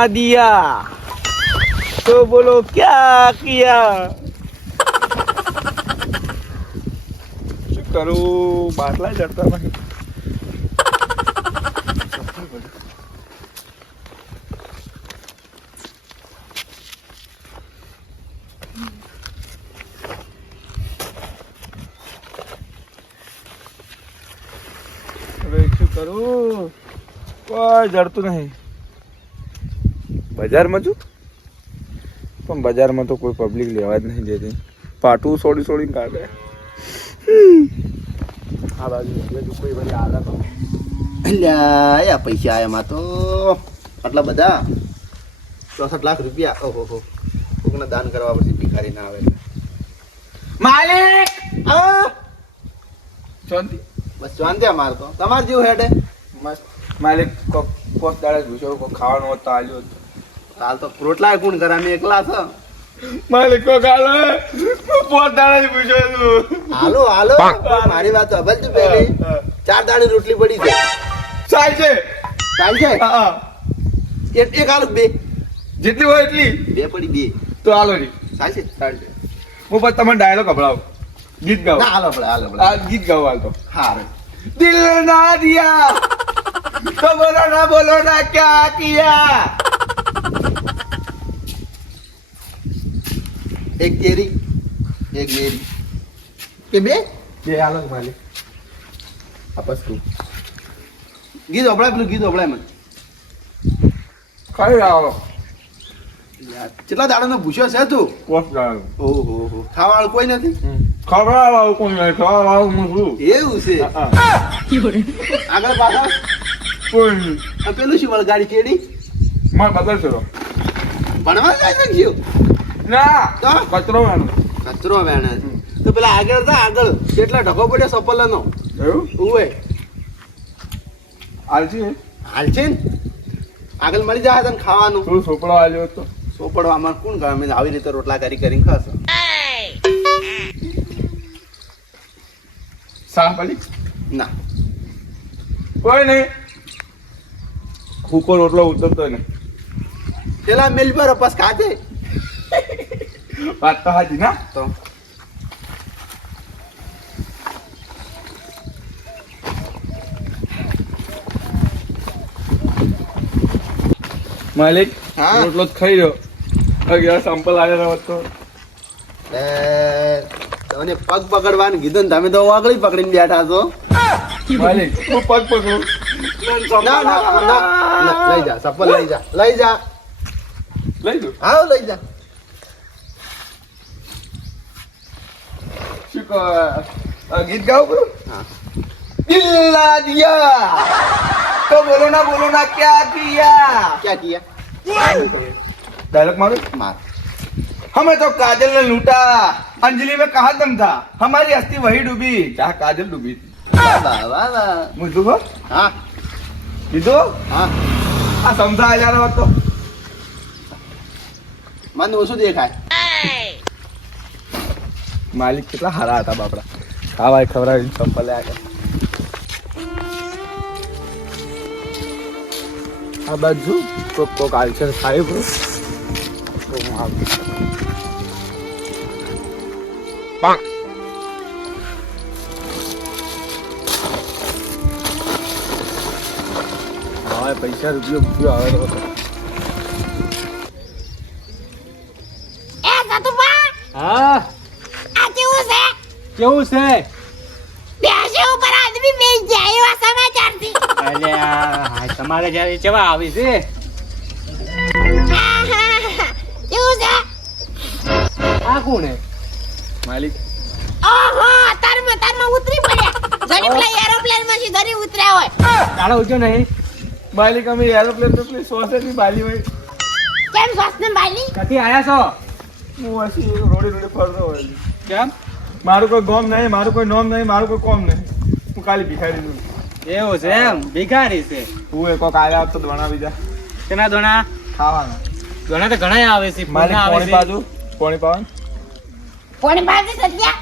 ना दिया तो बोलो क्या किया. શું કરું, બાટલા ચડતા નથી. હવે શું કરું, કોઈ જડતું નહીં. બજારમાં છું પણ બજારમાં તો કોઈ પબ્લિક લેવા જ નહીં દેતી. પાટું છોડીને કાઢે. આ બાજુ કોઈ બધી આદત અલ્યા પૈસા આયા માં તો આટલા બધા 64 લાખ રૂપિયા. ઓહો હો, કોકને દાન કરવા પડશે, ભિખારી ના આવે. માલિક હા શાંતિ, બસ શાંતિ. અમાર તો તમાર જેવું હેડે મસ્ત. માલિક કોક દાડે પૂછ્યો કોક ખાવાનું હોત તો આલ્યો હતો. હાલ તો રોટલા કોણ કરે, અમે એકલા છે. માલિક કોક આલે, પોત દાડે પૂછ્યો તું. હાલો હાલો, મારી વાત અભલ તું પેલી 4 દાડી રોટલી પડી છે. ચાલ છે ચાલ છે. હા, એક હાલો, બે જેટલી હોય એટલી બે પડી, બે તો હાલો ની. ચાલ છે. ચાલ છે. હું પછી તમને ડાયલોગ સંભળાવું, ગીત ગાવ. ના હાલો આપણે, હાલો આપણે. આ ગીત ગાવ હાલ તો. હા દિલ ના દિયા તો બોલો ના ક્યા કિયા. એક તેરી એક મેરી કે બે જે હાલો માલિક આપસ તું ગીત ઓબળાય, પેલું ગીત ઓબળાય મને. ખાઈ આવો કેટલા દાડાનો ભૂસ્યો છે તું? કોસ ગાવ. ઓહો હો, ખાવાવાળું કોઈ નથી. ખબર આવું કોઈ નહીં, ખબર આવું હું છું. એવું છે. આગળ પાછળ કોઈ નહીં. આ પેલું શું વળ ગાડી કેડી મારે બદલ છે ભણવા જાય છે જીવ ના તો કચરો વેણો. કચરો વેણે તો પેલા આગળ તા આગળ કેટલા ઢગો પડ્યો સપલનો. એવું ઉવે આલજી હાલ છે ને આગળ મળી જાય તને ખાવાનું. થોડું સોપડો આલ્યો હતો. સોપડો આમાં કોણ ગમે આવી રીતે રોટલા કરીને ખાશે. સાફ પડી ના કોઈ નહીં. ઉપર રોટલો ઉતરતો નહીં. પેલા મેલ પર અપાસ ખાતે વાત તો હાજી ના. તો માલિક હા? રોટલો જ ખાઈ રહ્યો. અગિયાર સંપલ આવ્યા હતો. તમને પગ પકડવાનું કીધું ને તમે તો આગળ પકડીને બેઠા છો. માલિક હું પગ પકડું. ના ના ના, લઈ જા ચપ્પલ, લઈ જા લઈ દો. હા લઈ જા. શું ગીત ગાવ કરું. હા દિલ ના દિયા તો બોલો ના ક્યા કિયા. ક્યાં કિયા डायलॉग मारो. मार. हमें तो काजल ने लूटा, अंजलि में कहा दम था, हमारी हस्ती वही डूबी जहाँ काजल डूबी थी. वाह वाह वाह. मुझे को हाँ લીધો. હા આ સમજા યાર વાત તો મને ઓછું દેખાય. માલિક કેટલા હારા હતા બાપડા. ખાવાય ખવડાવી સંપલે આગળ. આ બાજુ કોક આલસર થાય બ્રો. પાંક હા પૈસા રૂપિયો આવે તો એ સતુભા હા આ કેવું છે? કેવું છે? બેસે ઉપર આદમી બેસી જાય એવા સમાચારથી. અરે આ તમારે જ્યારે કેવા આવી છે? કેવું છે? આ કોણ હે? માલિક ઓહો તારમાં ઉતરી પડ્યા. ઘણી પેલા એરોપ્લેન માંથી ઘરે ઉતર્યા હોય. તાળો ઉજો નહીં. માલિક અમે એરોપ્લેન તો પેલી સોસાયટી બાલી હોય. કેમ સ્વાસ્થ્ય બાલી? ક્યાંથી આયા છો? હું હસી રોડે ફરતો હોય. કેમ? મારું કોઈ ગોમ નહીં, મારું કોઈ નોમ નહીં, મારું કોઈ કોમ નહીં. હું ખાલી ભિખારી છું. એવું છે એમ? ભિખારી છે. હું એક કોક આવ્યા તો બનાવી જા કેના દોણા? ખાવાના. દોણા તો ઘણા આવે છે. માલિક પૂના આવે પોણી છે. બાજુ પોણી પાવન. કોની પાસે સત્યા?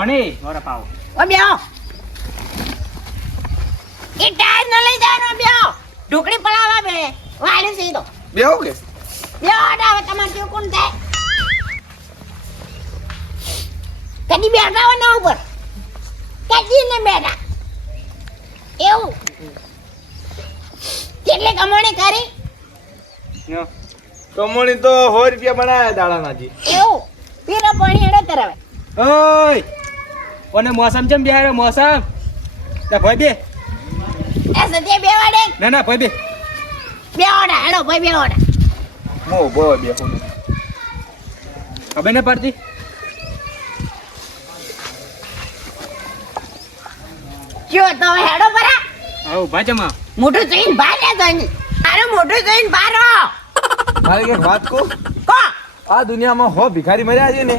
ઓણી વરા પાવ. ઓ બેહો. એ ટાયર ન લઈ જવાનો બેહો. ઢોકળી પડાવવા બે. વાળી છે ઈ તો. બેહો કે બેવાડા હવે તમારે કેવું કોણ થાય કદી બેઠા હોય ના ઉપર કદી ને બેઠા એવું કેટલે કમાણી કરી કમોણી તો 100 રૂપિયા બનાયા દાડાના જી એવું પીરો પાણી હેડે તરવે ઓય ઓને મોસમ ચમ બિહારે મોસમ તા ભાઈ બે એ સદે બેવાડે ના ના ભાઈ બે બેવાડા હેડો ભાઈ બેવાડા મો બો બેહો ખબર ન પડતી જો તો હવે હેડો પરા આવ ભાજમાં મોઢું જોઈને બહાર લે જોઈને આરો મોઢું જોઈને બહાર આવો. મારી એક વાત કહું કો આ દુનિયામાં હો ભિખારી મર્યા છે ને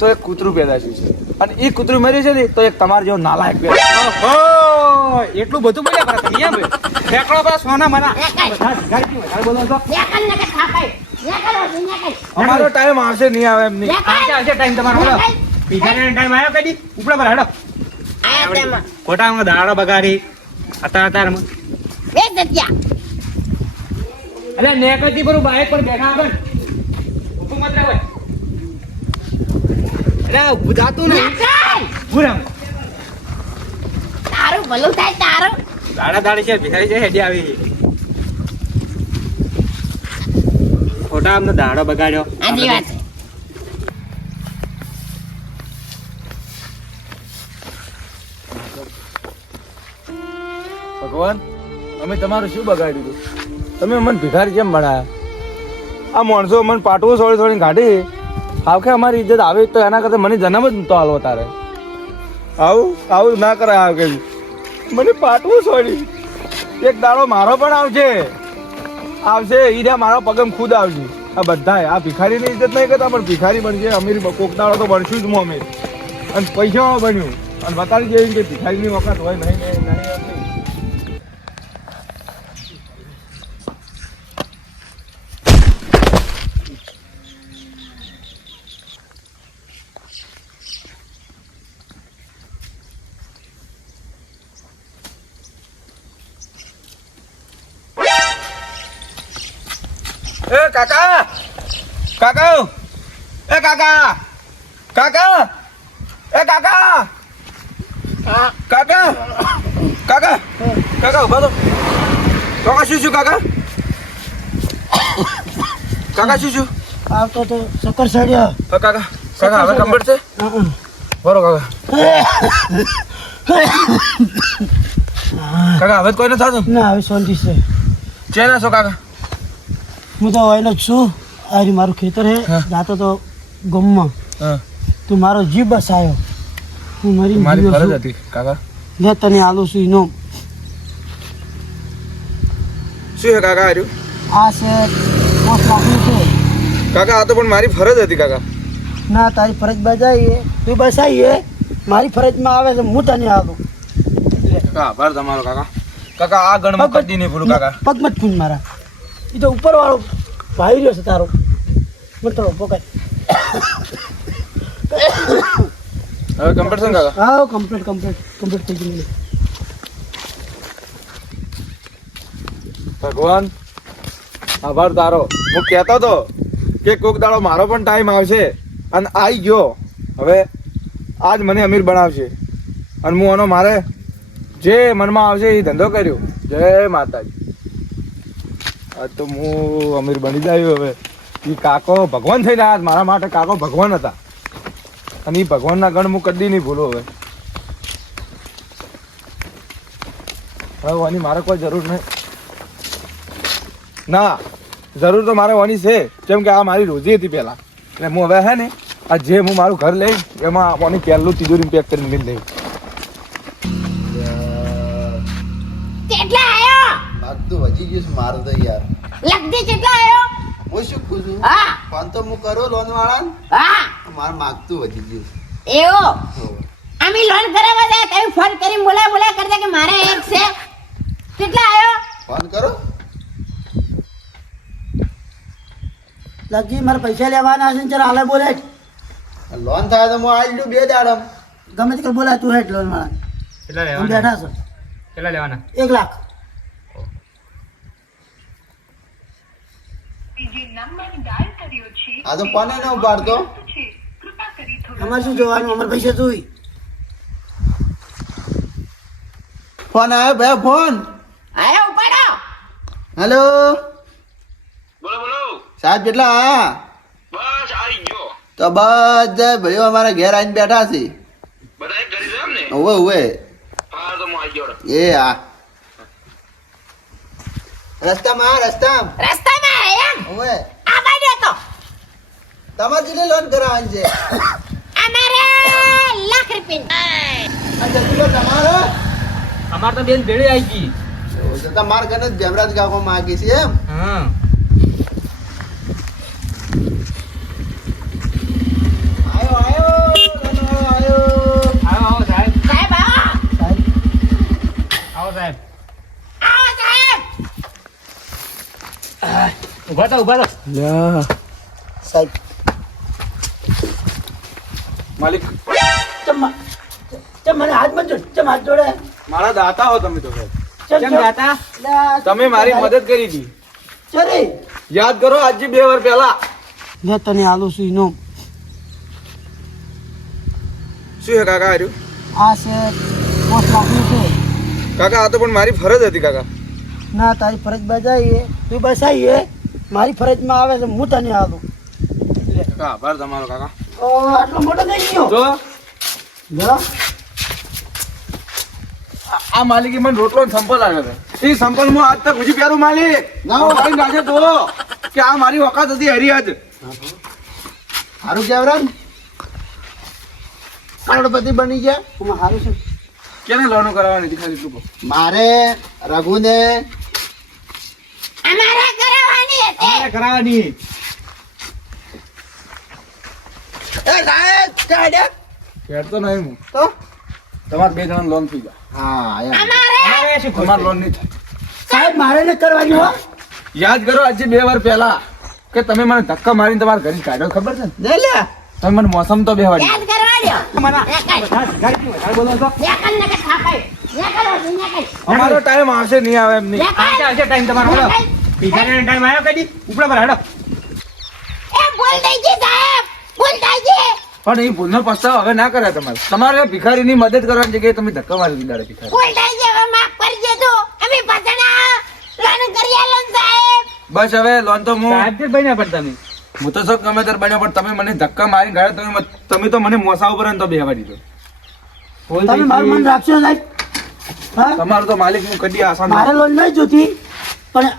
તો એક કૂતરું પેદા થયું છે અને એ કૂતરું મર્યું છે ને તો એક તમાર જેવો નાલાયક પેદા ઓહો એટલું બધું બોલ્યા પર તમે એમ ફેકડો પર સોના મના દેખાય ભિખારી કેવું વધારે બોલો છો દેખાય ને કે થાપાય દેખાય દેખાય અમારો ટાઈમ આવશે નહીં આવે એમ નહીં આજે આજે ટાઈમ તમારો બોલો ભિખારીનો ટાઈમ આવ્યો કદી ઉપડા પર હેડો આયા તેમાં ખોટા દાડો બગાડી અત્યારમાં બે જગ્યા અલે નેકતી પર બાઈક પર બેઠા આગળ ઉભું મત રહે અરે ઉભું જાતું નહીં દેખાય ભૂરમ તારું ભલું થાય તારું દાડા દાડી છે ભિખારી છે હેડી આવી ખોટા અમને દાડો બગાડ્યો આજી વાત છે. ભગવાન અમે તમારું શું બગાડ્યું હતું તમે મને ભિખારી કેમ બનાયા આ માણસો મને પાટવું છોડી છોડીને કાઢી આવખે અમારી ઇજ્જત આવે તો એના કરતા મને જન્મ જ નતો હાલવો તારે આવું આવું ના કરાય આવકે મને પાટવું છોડી એક દાડો મારો પણ આવશે ઈરા મારા પગમ ખુદ આવશે આ બધાય આ ભિખારીની ઇજ્જત નહીં કરતા પણ ભિખારી બનશે અમીર કોક દાડો તો બનશું જ હું અમીર અને પૈસા બન્યું અને બતાવી જેવી કે ભિખારીની વખત હોય નહીં નહીં નહીં એમ નહીં. એ કાકા કાકા એ કાકા કાકા એ કાકા કાકા કાકા કાકા ઉભા તો કાકા શું કાકા કાકા શું આવતો તો ચક્કર ચડ્યો. કાકા કાકા હવે કમ્પ્લીટ છે બરો કાકા કાકા હવે કોઈ નથી થતું ના હવે શાંતિ છે. ચેના છો કાકા હું તો વહેલો જ છું. આ મારું ખેતર હે હા. જાતો તો ગમમાં હા તું મારો જીવ બસાયો. હું મરી મારી ગયો ફરજ છું. હતી કાકા લે તને આલું છું ઇનો. શું છે કાકા આર્યું આ છે 5 લાખનું છે. કાકા આ તો પણ મારી ફરજ હતી કાકા ના તારી ફરજ બજાવીએ તું બસાવીએ મારી ફરજમાં આવે છે હું તને આલું. કાકા આભાર તમારો કાકા કાકા આ ગણ કદી નહીં ભૂલું કાકા પગ મત પૂંજ મારા. એ તો ઉપર વાળો ભાઈ રહ્યો છે તારો. મને થોડો પકડ. હવે કમ્પ્લીટ છે ને કાકા હા કમ્પ્લીટ થઈ ગયું. ભગવાન આભાર તારો હું કહેતો હતો કે કોક દાડો મારો પણ ટાઈમ આવશે અને આવી ગયો હવે આજ મને અમીર બનાવશે અને હું આનો મારે જે મનમાં આવશે એ ધંધો કર્યો જય માતાજી આજ તો હું અમીર બની જાય હવે એ કાકો ભગવાન થઈને આજ મારા માટે કાકો ભગવાન હતા અને એ ભગવાનના ગણ હું કદી નહીં ભૂલું હવે આની મારે કોઈ જરૂર નહીં ના જરૂર તો મારે વાની છે કેમ કે આ મારી રોજી હતી પહેલા એટલે હું હવે હે ને આ જે હું મારું ઘર લઈ એમાં વાની પહેલું તિજોરી પેક કરીને લઈ લઈ કેટલા આયો માગતું વધી ગયું છે મારું તો યાર. લગતી કેટલા આયો હું શું કહું છું હા ફોન તો હું કરું લોન વાળા હા મારું માગતું વધી ગયું એવો છે. અમે લોન કરાવવા જાય તમે ફોન કરી બોલા કરતા કે મારે એક છે કેટલા આયો ફોન કરો લગજી મારે પૈસા લેવાના છે ને ચાલ હાલે બોલે. લોન થાય તો હું આવી દઉં 2 દાડમ. ગમે તે બોલા તું હેઠ લોન વાળા. કેટલા હું લેવાના બેઠા છો કેટલા લેવાના 1 લાખ. આ તો કોને ન ઉપાડતો અમારે શું જોવાનું અમારે પૈસા જોઈ ફોન આવ્યો ભાઈ ફોન આયો ઉપાડો. હેલો બોલો બોલો સાહેબ કેટલા આયા બસ આવી ગયો તો બધા ભાઈઓ અમારા ઘેર આવીને બેઠા છે બધા કરી દે એમ ને ઓવે ઓવે હા તો હું આવી ગયો એ આ રસ્તામાં રસ્તામાં આયા એમ? ઓવે આ બાજુ તો તમારે જેટલી લોન કરાવવાની છે અમારે લાખ રૂપિયા. આ જલ્દી તમારો અમાર તો બેન ભેળી આવી ગઈ. તો તમારા ઘરે જ બેમરાજ કાકો માગી છે એમ હા આયો આયો આવો સાહેબ, સાહેબ આવો. આવો સાહેબ. આવો સાહેબ. ઉભા થો સાહેબ માલિક ચમ મને હાથ મત જોડ ચમ હાથ જોડે મારા દાતા હો તમે તો સાહેબ. કેમ જાતા? તમે મારી મદદ કરી હતી. ચરી યાદ કરો આજથી 2 વર્ષ પહેલા મેં તને આલું છું એનો શું છે કાકા હાર્યું? આ છે 5 લાખનું છે કાકા આ તો પણ મારી ફરજ હતી કાકા. ના તારી ફરજ બજાવીએ તું બસાવીએ મારી ફરજમાં આવે છે હું તને આલું કાકા આભાર તમારો કાકા. ઓ આટલો મોટો થઈ ગયો જો જો આ માલિકે મને રોટલો ને સંપલ આવ્યો છે. એ સંપલ હું આજ તક હજી પહેરું માલિક ના. સંભાળીને રાખજો તો કે આ મારી વકાત હતી હરી આજ. સારું કેવરાન કરોડપતિ બની ગયા હું સારું છે કેને લોનો કરાવવાની હતી ખાલી એટલું કહો. મારે રઘુને અમારે કરાવવાની હતી. અમારે કરાવવાની. એ સાહેબ ચાડ્યા કહેતો નહીં હું. તો તમારે 2 જણા લોન થઈ જાય. હા એમ અમારે અમારે શું ખોટું? તમારે લોન નહીં થાય. સાહેબ મારે ને કરવાની હો યાદ કરો આજે 2 વર્ષ પહેલા કે તમે મને ધક્કા મારીને તમારા ઘરે કાઢ્યો ખબર છે ને? લે લે તમે મને મોસમ તો બેહવાડી. યાદ કરવા દો. અમારા નેકલ. ગાડી વધારે બોલો છો. નેકલ નકર થાપાય. નેકલ હોજી નેકલ. અમારો ટાઈમ આવશે નહીં આવે એમ નહીં. આવશે ટાઈમ તમારો બોલો. ભિખારીનો ટાઈમ આવ્યો કદી ઉપડા પર હેડો. એ ભૂલ થઈ ગઈ સાહેબ. ભૂલ થઈ ગઈ. પણ એ ભૂલનો પસ્તાવો હવે ના કરે તમારે. તમારે ભિખારીની મદદ કરવાની જગ્યાએ તમે ધક્કા મારી દીધા ભિખારી. ભૂલ થઈ ગઈ. હવે માફ કરજે તું. અમે પાછળના લોન કરી આલો ને સાહેબ. બસ હવે લોન તો હું સાહેબ કે બન્યા પણ તમે. હું તો સબ ગમે ત્યારે બન્યો પણ તમે મને ધક્કા મારી ગાડ્યો. તમે તો મને મોસા ઉપર તો બેહવા દીધો. ભૂલ તમે થઈ મારું ગઈ. મન રાખશો સાહેબ હા તમારું તો માલિક હું કદી આસાન મારે નથી. લોન નહીં જોતી પણ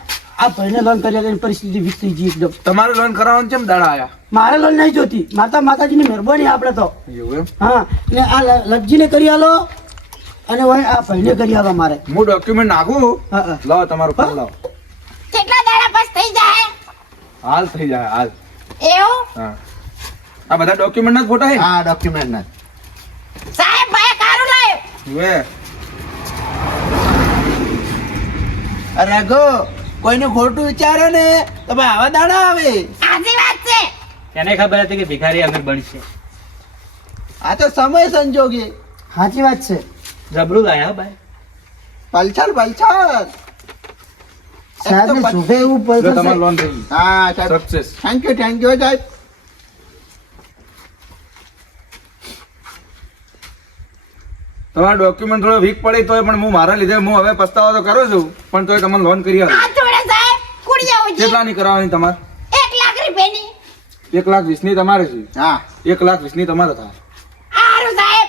આ ભાઈને લોન કર્યા એની પરિસ્થિતિ વીક થઈ ગઈ એકદમ તમારે લોન કરાવવાનું કેમ દાડા આયા મારે લોન નહીં જોતી માતા માતાજીની મહેરબાની આપણે તો એવું એમ? હા ને આ લજ્જીને કરી આલો અને વળી આ ભાઈને કરી આલો મારે હું ડોક્યુમેન્ટ નાખું. હા હા લાવો તમારું ફોન લાવો. કેટલા દાડા પાસ થઈ જાય હાલ થઈ જાય હાલ. એવું હા આ બધા ડોક્યુમેન્ટ ના ફોટા હે હા ડોક્યુમેન્ટ ના સાહેબ ભાઈ કારું લાવ્યો. વે અરે રઘુ કોઈનું ખોટું વિચારે ને તો ભાઈ આવા દાડા આવે સાચી વાત છે. એને ખબર હતી કે ભિખારી અમીર બનશે. આ તો સમય સંજોગે સાચી વાત છે જબરું લાયા હો ભાઈ. પલછલ સાહેબ ને સુખે એવું જો પડશે તમારું લોન થઈ ગયું. હા સાહેબ સક્સેસ. થેન્ક યુ સાહેબ તમારા ડોક્યુમેન્ટ થોડો વીક પડે તોય પણ હું મારા લીધે હું હવે પસ્તાવો તો કરું છું પણ તોય તમને લોન કરી આલું. આ જોડે સાહેબ કુડિયા ઉજી કેટલાની કરાવવાની તમારે? 1 લાખ રૂપિયાની. 1,20,000 ની તમારે છે. હા 1,20,000 ની તમારે થાય. હારું સાહેબ.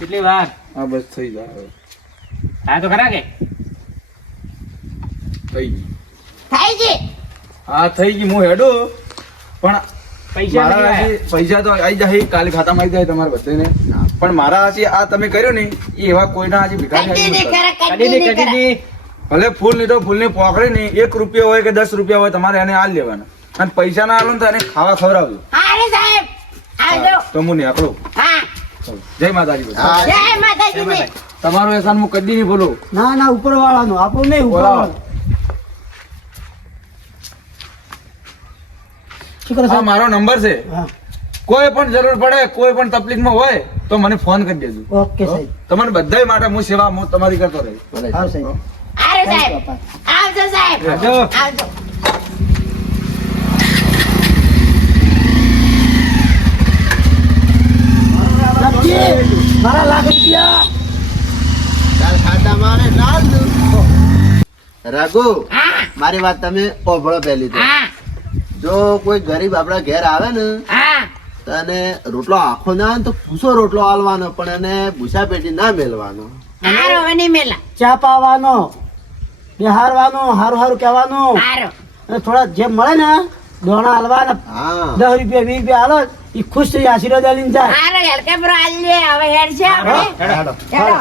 કેટલી વાર હા બસ થઈ જાય હવે. આ તો ખરા કે થઈ ગઈ. થઈ ગઈ. હા થઈ ગઈ હું હેડો પણ પૈસા મારા નહીં હજી પૈસા તો આવી જાય કાલે ખાતામાં આવી જાય તમારે બધાને પણ મારા હજી આ તમે કર્યું ને એ એવા કોઈના હજી ભિખારી કદી હજી નહીં નથી. કરે, કદી કદી નહીં, નહીં કદી કરે. નહીં. ભલે ફૂલ નહીં તો ફૂલની પોકડી નહીં 1 રૂપિયો હોય કે 10 રૂપિયા હોય તમારે એને આલ લેવાના અને પૈસા ના આલો ને તો એને ખાવા ખવડાવજો. હારું સાહેબ. આવજો. તો હું નીકળું. હા. ચાલો. જય માતાજી બધા. હા જય માતાજી. તમારો એહસાન હું કદી નહીં ભૂલું. ના ના ઉપર વાળાનું આપણું નહીં ઉપર વાળાનું શું કરે આ સાહેબ મારો નંબર છે. હા કોઈ પણ જરૂર પડે કોઈ પણ તકલીફમાં હોય તો મને ફોન કરી દેજો. ઓકે સાહેબ તમને બધાય માટે હું સેવા હું તમારી કરતો રહીશ. હા સાહેબ હારું સાહેબ આવજો સાહેબ આવજો. આવજો નક્કી મારા લાખ રૂપિયા તાર ખાતામાં આવે નાલ દઉં. રઘુ હા મારી વાત તમે ઓભળો પહેલી તો હા જો કોઈ ગરીબ આપણા ઘેર આવે ને હા તો એને રોટલો આખો ના આવે ને તો ભૂસો રોટલો આલવાનો પણ એને ભૂસા પેટી ના મેલવાનો. હારો વની મેલા ચા પાવાનો બેહારવાનો હારું હારું કહેવાનું હારો અને થોડા જે મળે ને દોણા હાલવાના હા 10 રૂપિયા 20 રૂપિયા હાલો એ ખુશ થઈ આશીર્વાદ આલીને જાય હારો હેલકે બ્રો આલ્યે હવે હેડ છે આપણે હેડો. હેડો